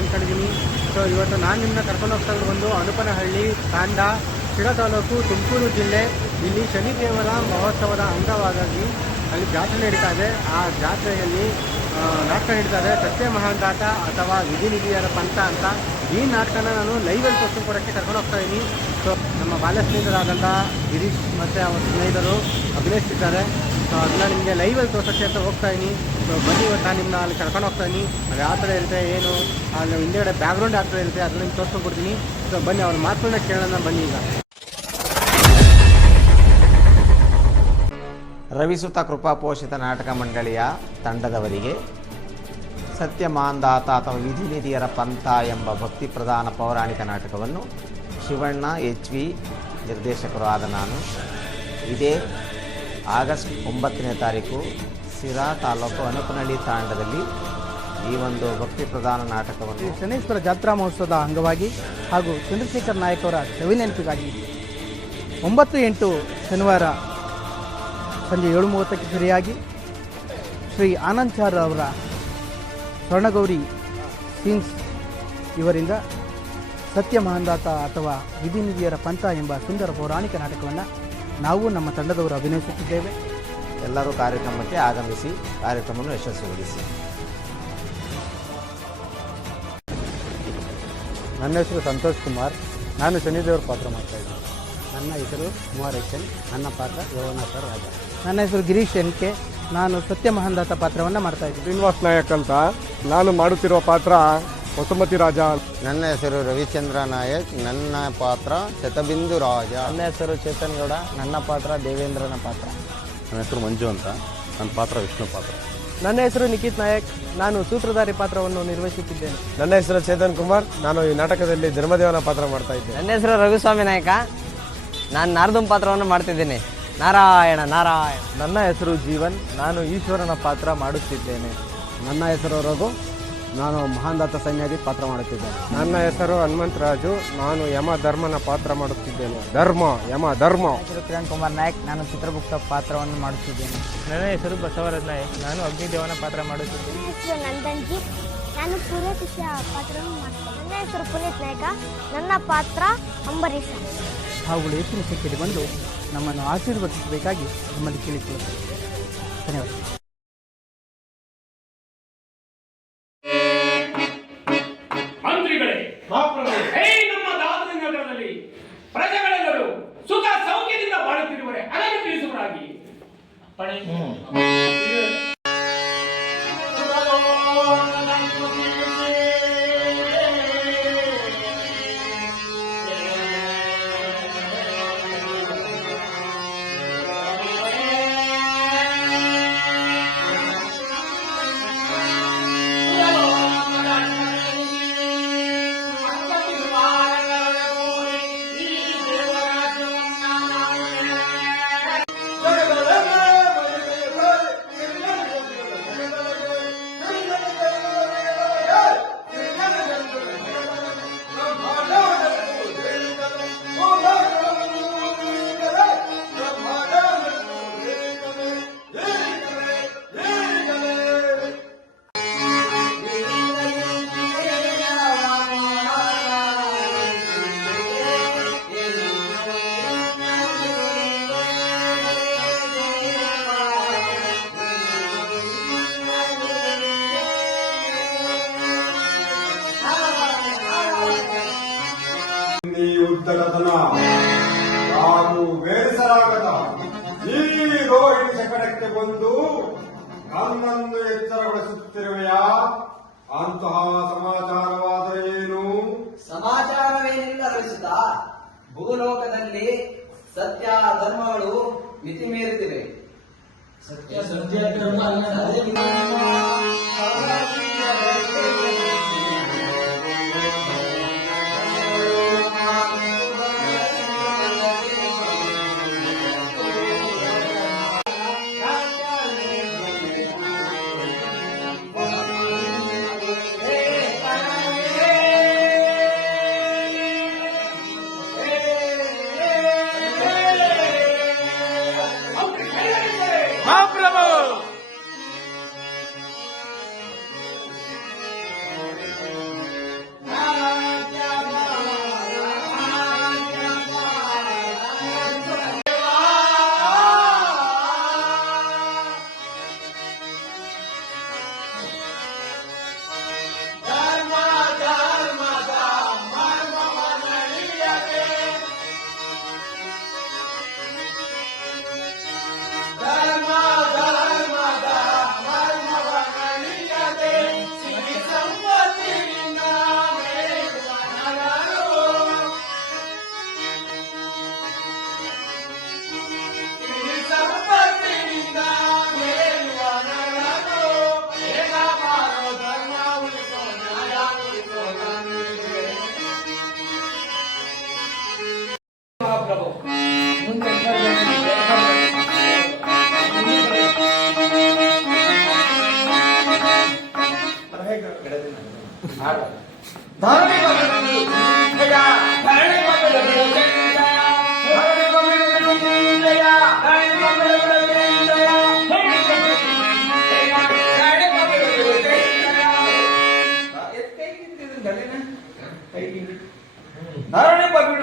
ಅಂದ್ಕೊಂಡಿದ್ದೀನಿ ಸೊ ಇವತ್ತು ನಾನು ನಿಮ್ಮನ್ನ ಕರ್ಕೊಂಡು ಹೋಗ್ತಾ ಬಂದು ಅನುಪನಹಳ್ಳಿ ತಾಂಡ ಶಿರಾ ತಾಲೂಕು, ತುಮಕೂರು ಜಿಲ್ಲೆ. ಇಲ್ಲಿ ಶನಿ ದೇವರ ಮಹೋತ್ಸವದ ಅಂಗವಾಗಿ ಅಲ್ಲಿ ಜಾತ್ರೆ ನಡೀತಾ ಇದೆ. ಆ ಜಾತ್ರೆಯಲ್ಲಿ ನಾಟಕ ನಡೀತಾ ಇದೆ. ಸತ್ಯ ಮಹಾಂತಾಟ ಅಥವಾ ವಿಧಿ ನಿಧಿಯರ ಪಂಥ ಅಂತ ಈ ನಾಟಕನ ನಾನು ಲೈವಲ್ಲಿ ತೋರಿಸ್ಕೊಂಡು ಕೊಡೋಕ್ಕೆ ಕರ್ಕೊಂಡು ಹೋಗ್ತಾ ಇದ್ದೀನಿ ಸೊ ನಮ್ಮ ಬಾಲ್ಯ ಸ್ನೇಹಿತರಾದಂಥ ಗಿರೀಶ್ ಮತ್ತು ಅವರ ಸ್ನೇಹಿತರು ಅಭಿನಯಿಸ್ತಿದ್ದಾರೆ. ಸೊ ಅದನ್ನ ನಿಮಗೆ ಲೈವಲ್ಲಿ ತೋರ್ಸೋಕ್ಕೆ ಅಂತ ಹೋಗ್ತಾ ಇದ್ದೀನಿ ಸೊ ಬನ್ನಿ ಇವತ್ತು ನಾನು ನಿಮ್ಮನ್ನ ಅಲ್ಲಿ ಕರ್ಕೊಂಡು ಹೋಗ್ತಾ ಇದ್ದೀನಿ ಅದು ಯಾವ ಥರ ಇರುತ್ತೆ, ಏನು? ಅಲ್ಲಿ ಹಿಂದೆಗಡೆ ಬ್ಯಾಕ್ಗ್ರೌಂಡ್ ಯಾವ ಥರ ಇರುತ್ತೆ, ಅದನ್ನ ನಿಮ್ಗೆ ತೋರಿಸ್ಕೊಂಡ್ಬಿಡ್ತೀನಿ ಸೊ ಬನ್ನಿ ಅವ್ರ ಮಾತುಗಳನ್ನ ಕೇಳೋಣ, ಬನ್ನಿ ಈಗ. ರವಿಸುತ ಕೃಪಾಪೋಷಿತ ನಾಟಕ ಮಂಡಳಿಯ ತಂಡದವರಿಗೆ ಸತ್ಯ ಮಾಂದಾತ ಅಥವಾ ವಿಧಿನಿಧಿಯರ ಪಂಥ ಎಂಬ ಭಕ್ತಿ ಪ್ರಧಾನ ಪೌರಾಣಿಕ ನಾಟಕವನ್ನು ಶಿವಣ್ಣ, ಎಚ್ ವಿ ನಿರ್ದೇಶಕರು ಆದ ನಾನು. ಇದೇ ಆಗಸ್ಟ್ ಒಂಬತ್ತನೇ ತಾರೀಕು ಸಿರಾ ತಾಲೂಕು ಅನುಪನಹಳ್ಳಿ ತಾಂಡದಲ್ಲಿ ಈ ಒಂದು ಭಕ್ತಿ ಪ್ರಧಾನ ನಾಟಕವನ್ನು ಶನೇಶ್ವರ ಜಾತ್ರಾ ಮಹೋತ್ಸವದ ಅಂಗವಾಗಿ ಹಾಗೂ ಚಂದ್ರಶೇಖರ್ ನಾಯಕ್ ಅವರ ಸವಿನೆನಪಿಗಾಗಿ ಒಂಬತ್ತು ಎಂಟು ಶನಿವಾರ ಸಂಜೆ ಏಳು ಮೂವತ್ತಕ್ಕೆ ಸರಿಯಾಗಿ ಶ್ರೀ ಆನಂದ್ ಚಾರ್ ಅವರ ಸ್ವರ್ಣಗೌರಿ ಸೀನ್ಸ್ ಇವರಿಂದ ಸತ್ಯ ಮಹಾಂದಾತ ಅಥವಾ ವಿಧಿನಿಧಿಯರ ಪಂಥ ಎಂಬ ಸುಂದರ ಪೌರಾಣಿಕ ನಾಟಕವನ್ನು ನಾವು ನಮ್ಮ ತಂಡದವರು ಅಭಿನಯಿಸುತ್ತಿದ್ದೇವೆ. ಎಲ್ಲರೂ ಕಾರ್ಯಕ್ರಮಕ್ಕೆ ಆಗಮಿಸಿ ಕಾರ್ಯಕ್ರಮವನ್ನು ಯಶಸ್ವಿಗೊಳಿಸಿ. ನನ್ನ ಹೆಸರು ಸಂತೋಷ್ ಕುಮಾರ್. ನಾನು ಶನಿದೇವರ ಪಾತ್ರ ಮಾಡ್ತಾ ಇದ್ದೀನಿ. ನನ್ನ ಹೆಸರು ಕುಮಾರ್ ಎಚ್ ಎನ್ ನನ್ನ ಪಾತ್ರ ಯೋಗನಾಥ ರಾಜ. ನನ್ನ ಹೆಸರು ಗಿರೀಶ್ ಎನ್ ಕೆ. ನಾನು ಸತ್ಯ ಮಹಾಂದಾತ ಪಾತ್ರವನ್ನು ಮಾಡ್ತಾ ಇದ್ದೀನಿ. ಶ್ರೀನಿವಾಸ್ ನಾಯಕ್ ಅಂತ. ನಾನು ಮಾಡುತ್ತಿರುವ ಪಾತ್ರ ವಸುಮತಿ ರಾಜ. ನನ್ನ ಹೆಸರು ರವಿಚಂದ್ರ ನಾಯಕ್ ನನ್ನ ಪಾತ್ರ ಶತಬಿಂದು ರಾಜ. ನನ್ನ ಹೆಸರು ಚೇತನ್ ಗೌಡ ನನ್ನ ಪಾತ್ರ ದೇವೇಂದ್ರನ ಪಾತ್ರ. ನನ್ನ ಹೆಸರು ಮಂಜು ಅಂತ ನನ್ನ ಪಾತ್ರ ವಿಷ್ಣು ಪಾತ್ರ. ನನ್ನ ಹೆಸರು ನಿಖಿತ್ ನಾಯಕ್ ನಾನು ಸೂತ್ರಧಾರಿ ಪಾತ್ರವನ್ನು ನಿರ್ವಹಿಸುತ್ತಿದ್ದೇನೆ. ನನ್ನ ಹೆಸರು ಚೇತನ್ ಕುಮಾರ್ ನಾನು ಈ ನಾಟಕದಲ್ಲಿ ಧರ್ಮದೇವನ ಪಾತ್ರ ಮಾಡ್ತಾ ಇದ್ದೆ ನನ್ನ ಹೆಸರು ರಘುಸ್ವಾಮಿ ನಾಯಕ ನಾನು ನಾರದಂ ಪಾತ್ರವನ್ನು ಮಾಡ್ತಿದ್ದೇನೆ. ನಾರಾಯಣ ನಾರಾಯಣ. ನನ್ನ ಹೆಸರು ಜೀವನ್ ನಾನು ಈಶ್ವರನ ಪಾತ್ರ ಮಾಡುತ್ತಿದ್ದೇನೆ. ನನ್ನ ಹೆಸರು ರಘು ನಾನು ಮಹಾಂದಾತ ಸೈನ್ಯಾಧಿ ಪಾತ್ರ ಮಾಡುತ್ತಿದ್ದೇನೆ. ನನ್ನ ಹೆಸರು ಹನುಮಂತರಾಜು ನಾನು ಯಮ ಧರ್ಮನ ಪಾತ್ರ ಮಾಡುತ್ತಿದ್ದೇನೆ. ಧರ್ಮ ಯಮ ಧರ್ಮ. ಹೆಸರು ಕಿರಣ್ ಕುಮಾರ್ ನಾಯಕ್. ನಾನು ಚಿತ್ರಗುಪ್ತ ಪಾತ್ರವನ್ನು ಮಾಡುತ್ತಿದ್ದೇನೆ. ನನ್ನ ಹೆಸರು ಬಸವರಾಜ್ ನಾಯಕ್. ನಾನು ಅಗ್ನಿದೇವನ ಪಾತ್ರ ಮಾಡುತ್ತಿದ್ದೇನೆ. ನನ್ನ ಹೆಸರು ನಂದನ್ಜಿ. ನಾನು ಪೂರ್ವ ಶಿಷ್ಯ ಪಾತ್ರವನ್ನು ಮಾಡ್ತೇನೆ ನನ್ನ ಹೆಸರು ಪುನೀತ್ ನಾಯಕ. ನನ್ನ ಪಾತ್ರ ಅಂಬರೀಷ. ಅವುಗಳು ಹೆಚ್ಚಿನ ಸಂಖ್ಯೆಯಲ್ಲಿ ಬಂದು ನಮ್ಮನ್ನು ಆಶೀರ್ವದಿಸಬೇಕಾಗಿ ನಮ್ಮಲ್ಲಿ ಕೇಳಿಕೊಳ್ಳುತ್ತೇವೆ ಧನ್ಯವಾದ ಈ ಉದ್ದಟತನ ಯಾರು ಬೇಸರಾಗದ ಈ ರೋಹಿಣಿ ಶಕಟಕ್ಕೆ ಬಂದು ನನ್ನನ್ನು ಎಚ್ಚರಗೊಳಿಸುತ್ತಿರುವೆಯಾ ಅಂತಹ ಸಮಾಚಾರವಾದರೆ ಏನು ಸಮಾಚಾರವೇನಿಲ್ಲ ರಚಿತ ಭೂಲೋಕದಲ್ಲಿ ಸತ್ಯ ಧರ್ಮಗಳು ಮಿತಿ ಮೀರುತ್ತಿವೆ ಸತ್ಯ ಸತ್ಯ ಧರ್ಮ ಬಗೆದು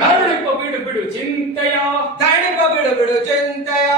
ಧಾರಣಿಪ ಬಿಡು ಬಿಡು ಚಿಂತೆಯ. ಧರಣಿ ಬಗೆದು ಬಿಡು ಚಿಂತೆಯ.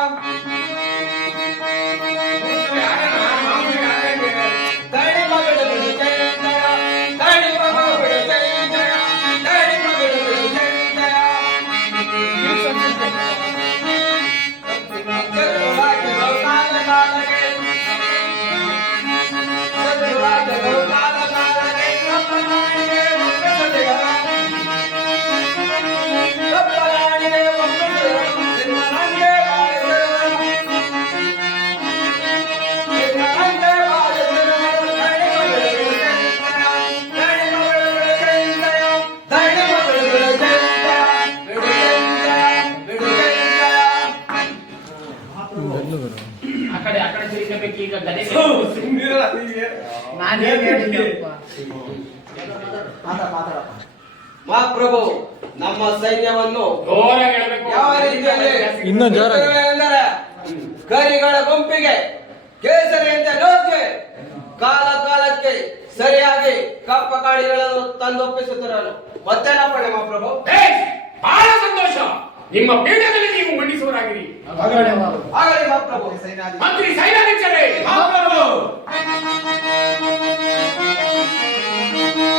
ಮಹಾಪ್ರಭು ನಮ್ಮ ಸೈನ್ಯವನ್ನು ಯಾವ ರೀತಿಯಲ್ಲಿ. ಎಂದರೆ ಕರಿಗಳ ಗುಂಪಿಗೆ ಕೇಸರಿಯಂತೆ ನೋಕೆ ಕಾಲ ಕಾಲಕ್ಕೆ ಸರಿಯಾಗಿ ಕಪ್ಪ ಕಾಡಿಗಳನ್ನು ತಂದೊಪ್ಪಿಸುತ್ತಿರಲು ಮತ್ತೇನಪ್ಪ ಮಹಾಪ್ರಭು ಪ್ರಭು? ಬಹಳ ಸಂತೋಷ. ನಿಮ್ಮ ಪೀಠದಲ್ಲಿ ನೀವು ಮಂಡಿಸುವರಾಗಿರಿ ಆಗಲಿ ಮಹಾಪ್ರಭು. ಮಂತ್ರಿ ಸೈನಾಧಿಕಾರಿ ಹುಚ್ಚಪ್ಪನ